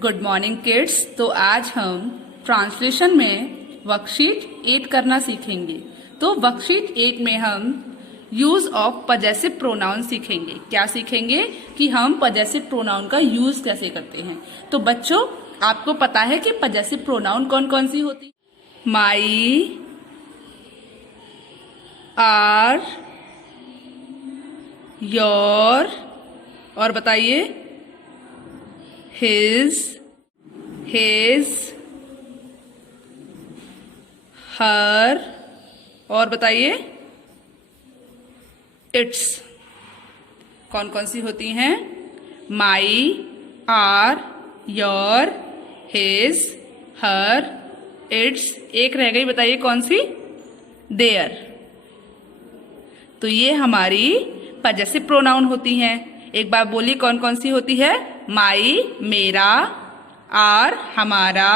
Good morning kids. तो आज हम ट्रांसलेशन में वर्कशीट 8 करना सीखेंगे। तो वर्कशीट 8 में हम यूज ऑफ पजेसिव प्रोनाउन सीखेंगे। क्या सीखेंगे कि हम पजेसिव प्रोनाउन का यूज कैसे करते हैं। तो बच्चों, आपको पता है कि पजेसिव प्रोनाउन कौन कौन सी होती? माई, आर, योर, और बताइए his, her, और बताइए its। कौन कौन सी होती हैं? My, our, your, his, her, its। एक रह गई, बताइए कौन सी? देयर। तो ये हमारी पजेसिव प्रोनाउन होती हैं। एक बार बोलिए कौन कौन सी होती है? माई मेरा, आर हमारा,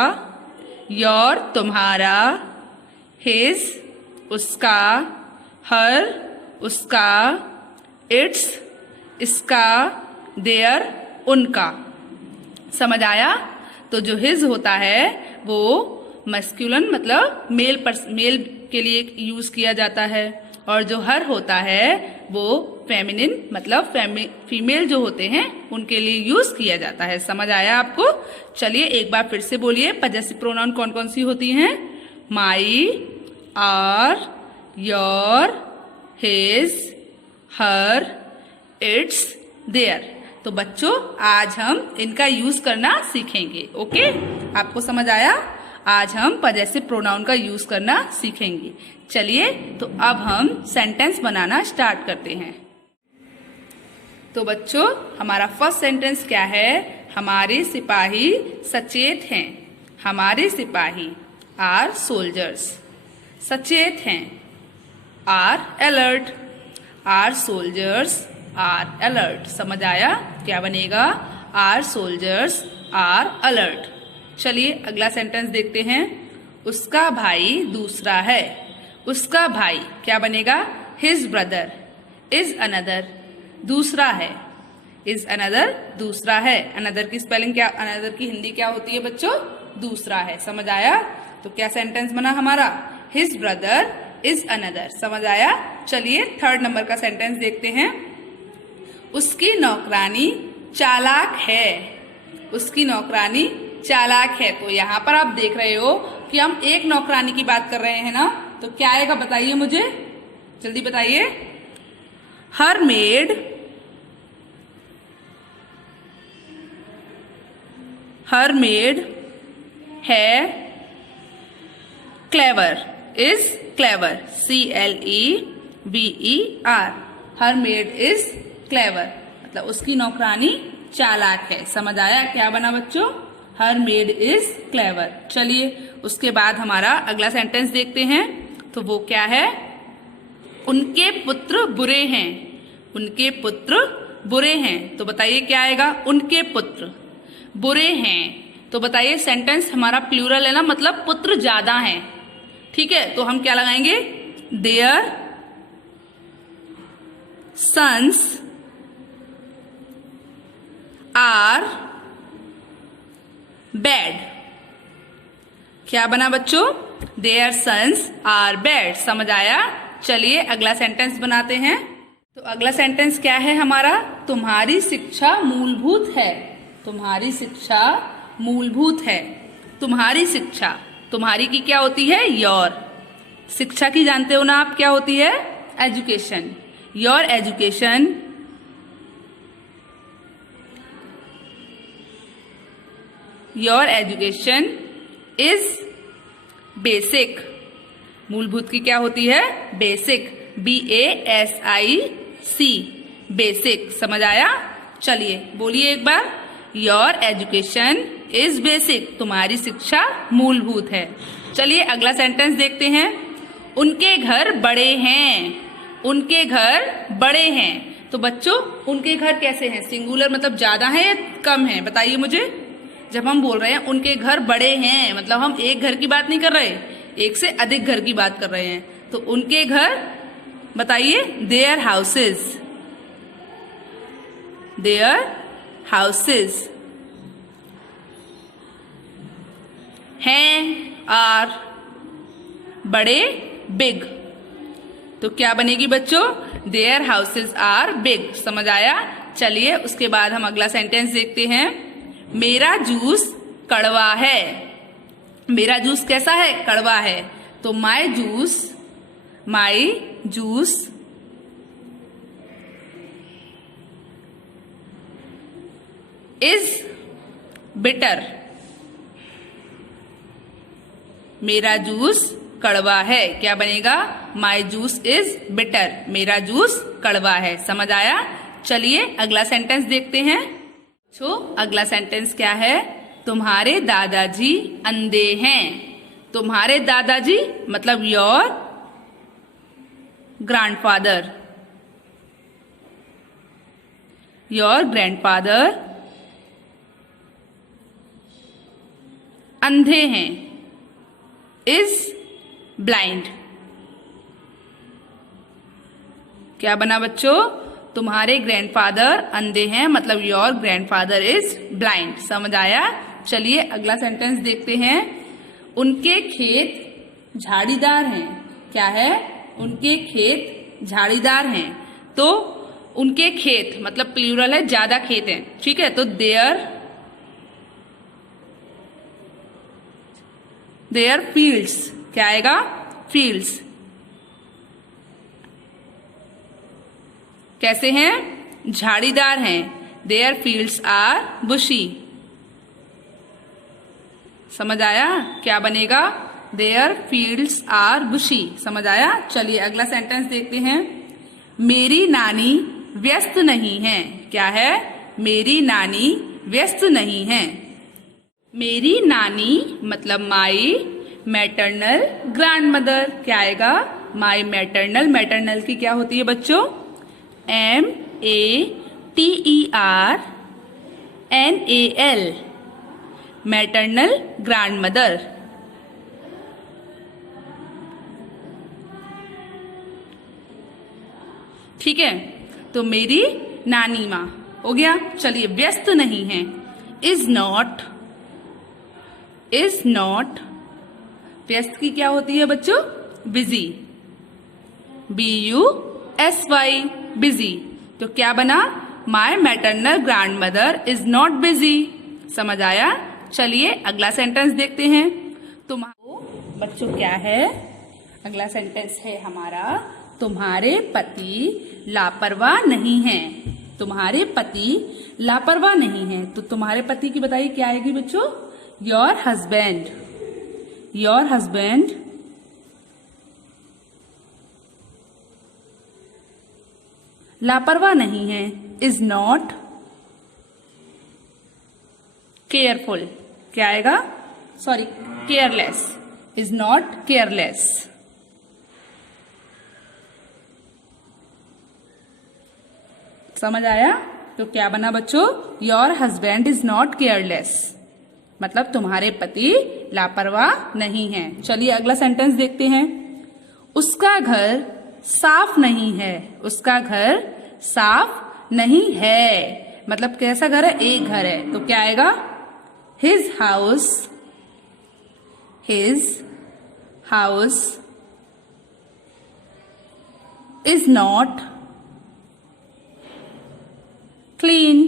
योर तुम्हारा, हिज उसका, हर उसका, इट्स इसका, देयर उनका। समझ आया? तो जो हिज होता है वो मस्कुलिन मतलब मेल के लिए यूज किया जाता है, और जो हर होता है वो फेमिनिन मतलब फीमेल जो होते हैं उनके लिए यूज किया जाता है। समझ आया आपको? चलिए एक बार फिर से बोलिए पजेसिव प्रोनाउन कौन कौन सी होती हैं? My, our, your, his, her, its, their. तो बच्चों, आज हम इनका यूज करना सीखेंगे। ओके, आपको समझ आया? आज हम पजेसिव प्रोनाउन का यूज करना सीखेंगे। चलिए तो अब हम सेंटेंस बनाना स्टार्ट करते हैं। तो बच्चों, हमारा फर्स्ट सेंटेंस क्या है? हमारे सिपाही सचेत हैं। हमारे सिपाही आर सोल्जर्स सचेत हैं, are alert. Our soldiers are alert. समझ आया? क्या बनेगा? Our soldiers are alert. चलिए अगला सेंटेंस देखते हैं। उसका भाई दूसरा है। उसका भाई क्या बनेगा? His brother is another. दूसरा है, इज अनदर दूसरा है। अनदर की स्पेलिंग क्या, अनदर की हिंदी क्या होती है बच्चों? दूसरा है। समझ आया? तो क्या सेंटेंस बना हमारा? His brother is another. समझ आया? चलिए थर्ड नंबर का सेंटेंस देखते हैं। उसकी नौकरानी चालाक है। उसकी नौकरानी चालाक है। तो यहाँ पर आप देख रहे हो कि हम एक नौकरानी की बात कर रहे हैं ना, तो क्या आएगा बताइए मुझे, जल्दी बताइए। हर मेड, हर मेड है clever is clever, CLEVER। Her made is clever मतलब उसकी नौकरानी चालाक है। समझ आया? क्या बना बच्चों? हर मेड इज क्लेवर। चलिए उसके बाद हमारा अगला सेंटेंस देखते हैं। तो वो क्या है? उनके पुत्र बुरे हैं। उनके पुत्र बुरे हैं। तो बताइए क्या आएगा? उनके पुत्र बुरे हैं। तो बताइए सेंटेंस हमारा प्लूरल है ना, मतलब पुत्र ज्यादा हैं। ठीक है, तो हम क्या लगाएंगे? Their sons are bad. क्या बना बच्चों? Their sons are bad. समझ आया? चलिए अगला सेंटेंस बनाते हैं। तो अगला सेंटेंस क्या है हमारा? तुम्हारी शिक्षा मूलभूत है। तुम्हारी शिक्षा मूलभूत है। तुम्हारी शिक्षा, तुम्हारी की क्या होती है? योर। शिक्षा की जानते हो ना आप, क्या होती है? Education. Your education, your education is basic. मूलभूत की क्या होती है? Basic, BASIC, basic. समझ आया? चलिए बोलिए एक बार। Your education is basic. तुम्हारी शिक्षा मूलभूत है। चलिए अगला सेंटेंस देखते हैं। उनके घर बड़े हैं। उनके घर बड़े हैं। तो बच्चों, उनके घर कैसे हैं? सिंगुलर मतलब ज्यादा है या कम है? बताइए मुझे। जब हम बोल रहे हैं उनके घर बड़े हैं, मतलब हम एक घर की बात नहीं कर रहे, एक से अधिक घर की बात कर रहे हैं। तो उनके घर बताइए, देयर हाउसेस। Their houses। हैं, आर बड़े, बिग। तो क्या बनेगी बच्चों? Their houses are big. समझ आया? चलिए उसके बाद हम अगला सेंटेंस देखते हैं। मेरा जूस कड़वा है। मेरा जूस कैसा है? कड़वा है। तो माई जूस इज बिटर। मेरा जूस कड़वा है। क्या बनेगा? माई जूस इज बिटर। मेरा जूस कड़वा है। समझ आया? चलिए अगला सेंटेंस देखते हैं। अगला सेंटेंस क्या है? तुम्हारे दादाजी अंधे हैं। तुम्हारे दादाजी मतलब योर ग्रैंडफादर। योर ग्रैंडफादर अंधे हैं, इज ब्लाइंड। क्या बना बच्चों? तुम्हारे ग्रैंडफादर अंधे हैं मतलब योर ग्रैंडफादर इज ब्लाइंड। समझ आया? चलिए अगला सेंटेंस देखते हैं। उनके खेत झाड़ीदार हैं। क्या है? उनके खेत झाड़ीदार हैं। तो उनके खेत मतलब प्लूरल है, ज्यादा खेत हैं। ठीक है, तो देयर फील्ड्स। क्या आएगा? फील्ड्स। कैसे हैं? झाड़ीदार हैं। देयर फील्ड्स आर बुशी। समझ आया? क्या बनेगा? देयर फील्ड्स आर बुशी। समझ आया? चलिए अगला सेंटेंस देखते हैं। मेरी नानी व्यस्त नहीं है। क्या है? मेरी नानी व्यस्त नहीं है। मेरी नानी मतलब माई मैटरनल ग्रैंडमदर। क्या आएगा? माई मैटरनल की क्या होती है बच्चों? MATERNAL maternal grandmother. ठीक है, तो मेरी नानी माँ हो गया। चलिए व्यस्त नहीं है, इज नॉट व्यस्त की क्या होती है बच्चों? बिजी। BUSY busy. तो क्या बना? My maternal grandmother is not busy. समझ आया? चलिए अगला सेंटेंस देखते हैं। बच्चों क्या है? अगला सेंटेंस है हमारा, तुम्हारे पति लापरवाह नहीं हैं। तुम्हारे पति लापरवाह नहीं हैं। तो तुम्हारे पति की बताइए क्या आएगी बच्चों? योर हस्बैंड लापरवाह नहीं है, इज नॉट केयरफुल। क्या आएगा? Sorry, careless. Is not careless. समझ आया? तो क्या बना बच्चों? Your husband is not careless मतलब तुम्हारे पति लापरवाह नहीं है। चलिए अगला सेंटेंस देखते हैं। उसका घर साफ नहीं है। उसका घर साफ नहीं है मतलब कैसा घर है? एक घर है। तो क्या आएगा? His house is not clean.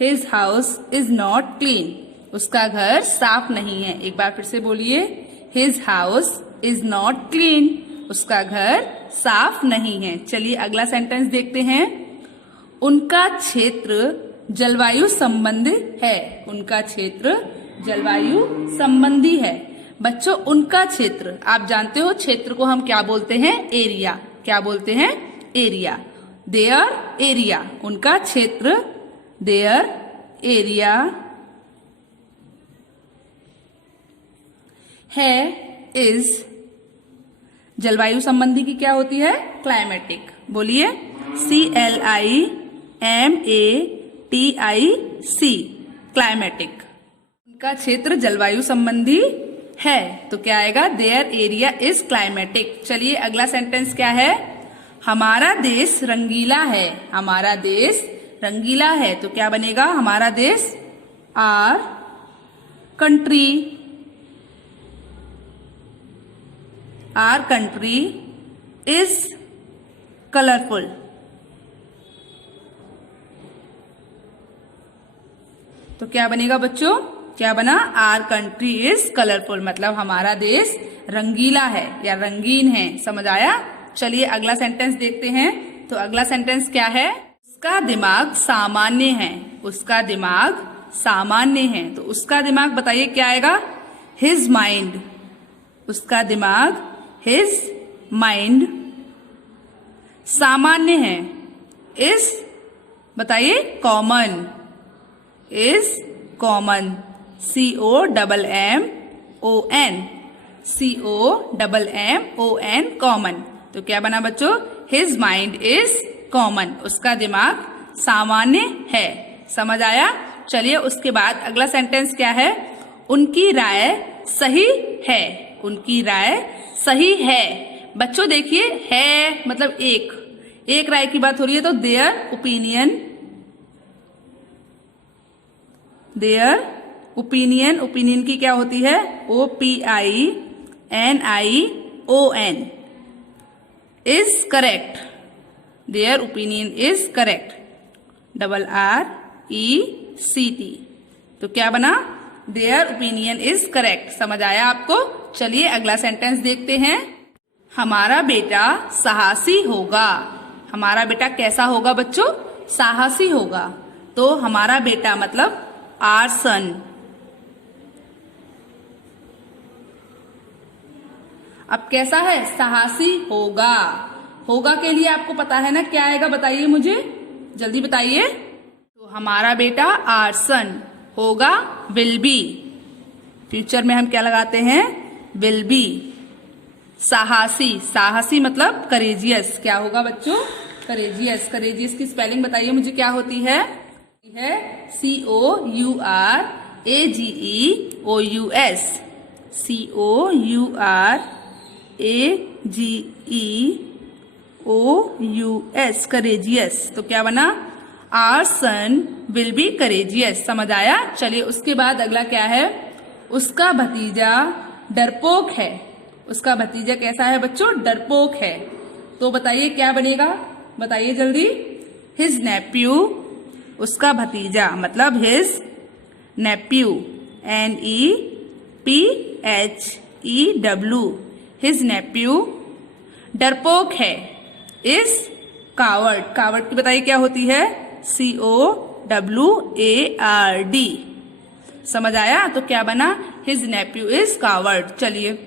His house is not clean. उसका घर साफ नहीं है। एक बार फिर से बोलिए, his house is not clean. उसका घर साफ नहीं है। चलिए अगला सेंटेंस देखते हैं। उनका क्षेत्र जलवायु संबंधी है। उनका क्षेत्र जलवायु संबंधी है। बच्चों उनका क्षेत्र, आप जानते हो क्षेत्र को हम क्या बोलते हैं? एरिया। क्या बोलते हैं? एरिया। देयर एरिया, उनका क्षेत्र, देयर एरिया है, इज जलवायु संबंधी की क्या होती है? क्लाइमेटिक। बोलिए, CLIMATIC क्लाइमेटिक। उनका क्षेत्र जलवायु संबंधी है। तो क्या आएगा? Their area is climatic. चलिए अगला सेंटेंस क्या है? हमारा देश रंगीला है। हमारा देश रंगीला है। तो क्या बनेगा? हमारा देश, are country. Our country is colorful. तो क्या बनेगा बच्चों? क्या बना? आर कंट्री इज कलरफुल, मतलब हमारा देश रंगीला है या रंगीन है। समझ आया? चलिए अगला सेंटेंस देखते हैं। तो अगला सेंटेंस क्या है? उसका दिमाग सामान्य है। उसका दिमाग सामान्य है। तो उसका दिमाग बताइए क्या आएगा? His mind. उसका दिमाग, हिज माइंड सामान्य है। इस बताइए common. Is common. COMMON। COMMON common. तो क्या बना बच्चों? His mind is common. उसका दिमाग सामान्य है। समझ आया? चलिए उसके बाद अगला सेंटेंस क्या है? उनकी राय सही है। उनकी राय सही है। बच्चों देखिए, है मतलब एक राय की बात हो रही है, तो their opinion. Their opinion, opinion की क्या होती है? OPINION is correct. Their opinion is correct. RRECT। तो क्या बना? Their opinion is correct. समझ आया आपको? चलिए अगला सेंटेंस देखते हैं। हमारा बेटा साहसी होगा। हमारा बेटा कैसा होगा बच्चों? साहसी होगा। तो हमारा बेटा मतलब आर सन। अब कैसा है? साहसी होगा। होगा के लिए आपको पता है ना क्या आएगा? बताइए मुझे, जल्दी बताइए। तो हमारा बेटा आर सन होगा विल बी। फ्यूचर में हम क्या लगाते हैं? Will be. साहसी, साहसी मतलब करेजियस। क्या होगा बच्चों? करेजियस। करेजियस की स्पेलिंग बताइए मुझे क्या होती है? COURAGEOUS। COURAGEOUS courageous. तो क्या बना? Our son will be courageous. समझ आया? चलिए उसके बाद अगला क्या है? उसका भतीजा डरपोक है। उसका भतीजा कैसा है बच्चों? डरपोक है। तो बताइए क्या बनेगा? बताइए जल्दी। His nephew. उसका भतीजा मतलब his nephew. NEPHEW। His nephew डरपोक है। Is coward. कावर्ड की बताइए क्या होती है? COWARD। समझ आया? तो क्या बना? His nephew is coward. चलिए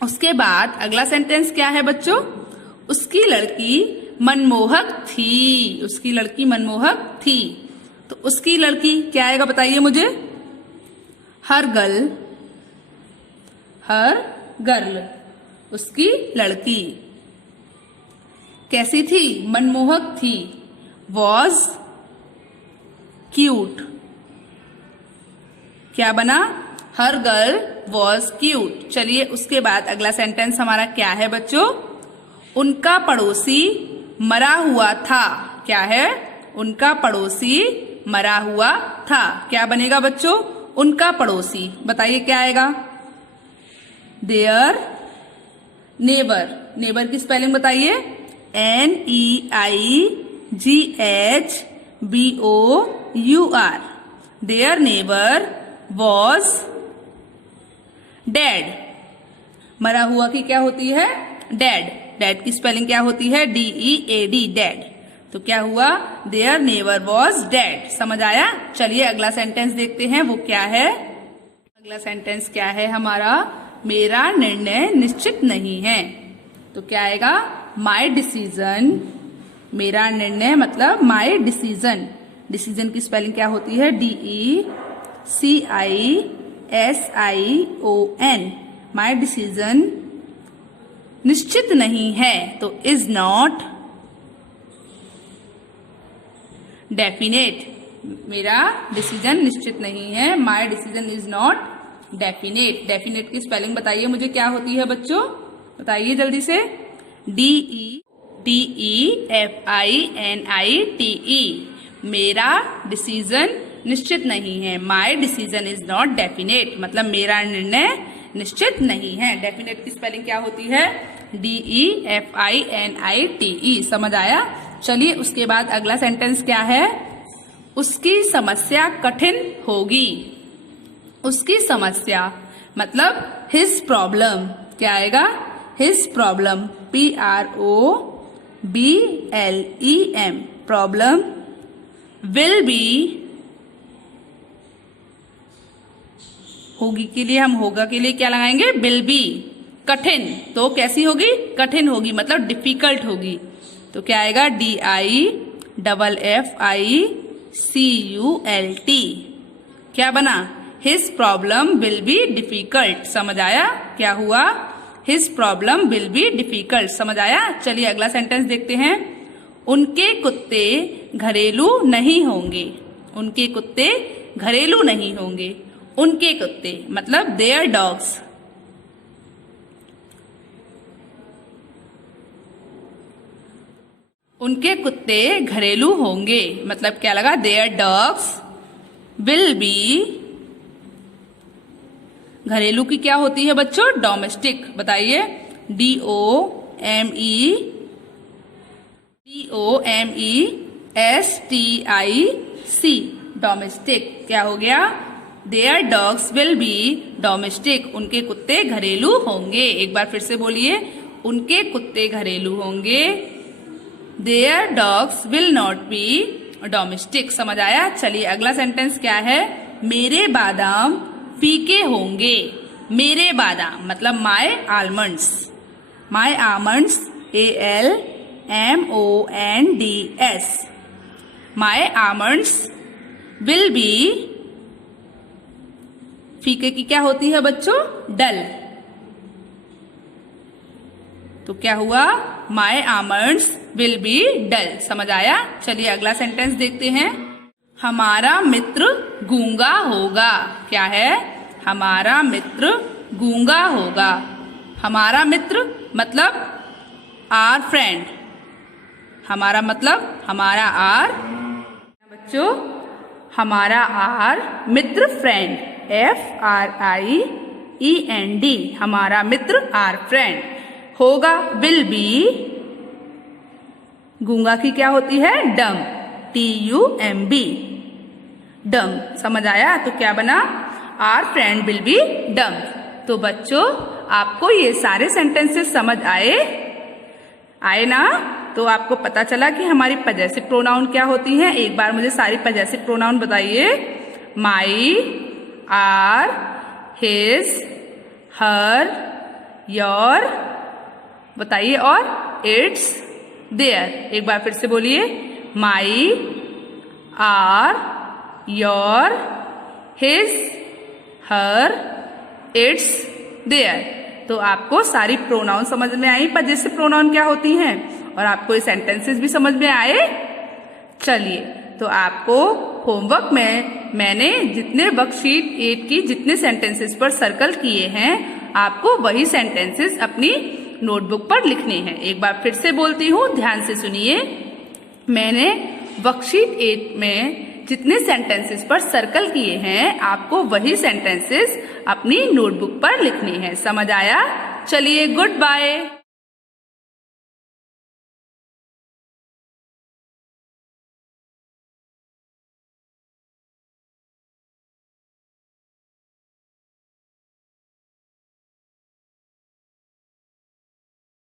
उसके बाद अगला सेंटेंस क्या है बच्चों? उसकी लड़की मनमोहक थी। उसकी लड़की मनमोहक थी। तो उसकी लड़की क्या आएगा? बताइए मुझे। हर गर्ल। उसकी लड़की कैसी थी? मनमोहक थी। Was cute. क्या बना? हर गर्ल वॉज क्यूट। चलिए उसके बाद अगला सेंटेंस हमारा क्या है बच्चों? उनका पड़ोसी मरा हुआ था। क्या है? उनका पड़ोसी मरा हुआ था। क्या बनेगा बच्चों? उनका पड़ोसी। बताइए क्या आएगा? Their neighbour. नेबर की स्पेलिंग बताइए। NEIGHBOUR। Their neighbour was dead. मरा हुआ की क्या होती है? डेड। डेड की स्पेलिंग क्या होती है? DEAD dead. तो क्या हुआ? Their neighbour was dead. समझ आया? चलिए अगला सेंटेंस देखते हैं, वो क्या है? अगला सेंटेंस क्या है हमारा? मेरा निर्णय निश्चित नहीं है। तो क्या आएगा? My decision. मेरा निर्णय मतलब माई डिसीजन। डिसीजन की स्पेलिंग क्या होती है? DECISION। माई डिसीजन निश्चित नहीं है। तो इज नॉट डेफिनेट। मेरा डिसीजन निश्चित नहीं है। My decision is not definite. Definite की स्पेलिंग बताइए मुझे क्या होती है बच्चों? बताइए जल्दी से। DEFINITE। मेरा डिसीजन निश्चित नहीं है। My decision is not definite, मतलब मेरा निर्णय निश्चित नहीं है। डेफिनेट की स्पेलिंग क्या होती है? DEFINITE। समझ आया? चलिए उसके बाद अगला सेंटेंस क्या है? उसकी समस्या कठिन होगी। उसकी समस्या मतलब हिज प्रॉब्लम, क्या आएगा? His problem, PROBLEM, problem will be, होगी के लिए हम होगा के लिए क्या लगाएंगे? Will be. कठिन, तो कैसी होगी? कठिन होगी, मतलब डिफिकल्ट होगी। तो क्या आएगा? DIFFICULT। क्या बना? His problem will be difficult. समझ आया क्या हुआ? His problem will be difficult. समझ आया? चलिए अगला सेंटेंस देखते हैं। उनके कुत्ते घरेलू नहीं होंगे। उनके कुत्ते घरेलू नहीं होंगे। उनके कुत्ते मतलब देयर डॉग्स। उनके कुत्ते घरेलू होंगे, मतलब क्या लगा? देयर डॉग्स विल बी, घरेलू की क्या होती है बच्चों? डोमेस्टिक। बताइए। DOMESTIC, domestic. क्या हो गया? Their dogs will be domestic, उनके कुत्ते घरेलू होंगे। एक बार फिर से बोलिए, उनके कुत्ते घरेलू होंगे। Their dogs will not be domestic. समझ आया? चलिए अगला सेंटेंस क्या है? मेरे बादाम फीके होंगे। मेरे बादाम मतलब my almonds. My almonds ALMONDS। My almonds will be, फीके की क्या होती है बच्चों? डल। तो क्या हुआ? माय आलमंड्स विल बी डल। समझ आया? चलिए अगला सेंटेंस देखते हैं। हमारा मित्र गूंगा होगा। क्या है? हमारा मित्र गूंगा होगा। हमारा मित्र मतलब आर फ्रेंड। हमारा मतलब हमारा आर, बच्चों हमारा आर मित्र फ्रेंड, FRIEND। हमारा मित्र आर फ्रेंड होगा। विल बी, गूंगा की क्या होती है? डम, TUMB, डम। समझ आया? तो क्या बना? आर फ्रेंड विल बी डम। तो बच्चों आपको ये सारे सेंटेंसेस समझ आए ना? तो आपको पता चला कि हमारी पजेसिव प्रोनाउन क्या होती हैं। एक बार मुझे सारी पजेसिव प्रोनाउन बताइए। My, our, his, her, your, बताइए, और इट्स, देयर। एक बार फिर से बोलिए। My, our, your, his, her, its, their. तो आपको सारी प्रोनाउन समझ में आई, पजेसिव प्रोनाउन क्या होती हैं, और आपको ये सेंटेंसेस भी समझ में आए। चलिए तो आपको होमवर्क में मैंने जितने वर्कशीट 8 की जितने सेंटेंसेस पर सर्कल किए हैं, आपको वही सेंटेंसेस अपनी नोटबुक पर लिखने हैं। एक बार फिर से बोलती हूँ, ध्यान से सुनिए। मैंने वर्कशीट 8 में जितने सेंटेंसेस पर सर्कल किए हैं, आपको वही सेंटेंसेस अपनी नोटबुक पर लिखने हैं। समझ आया? चलिए गुड बाय।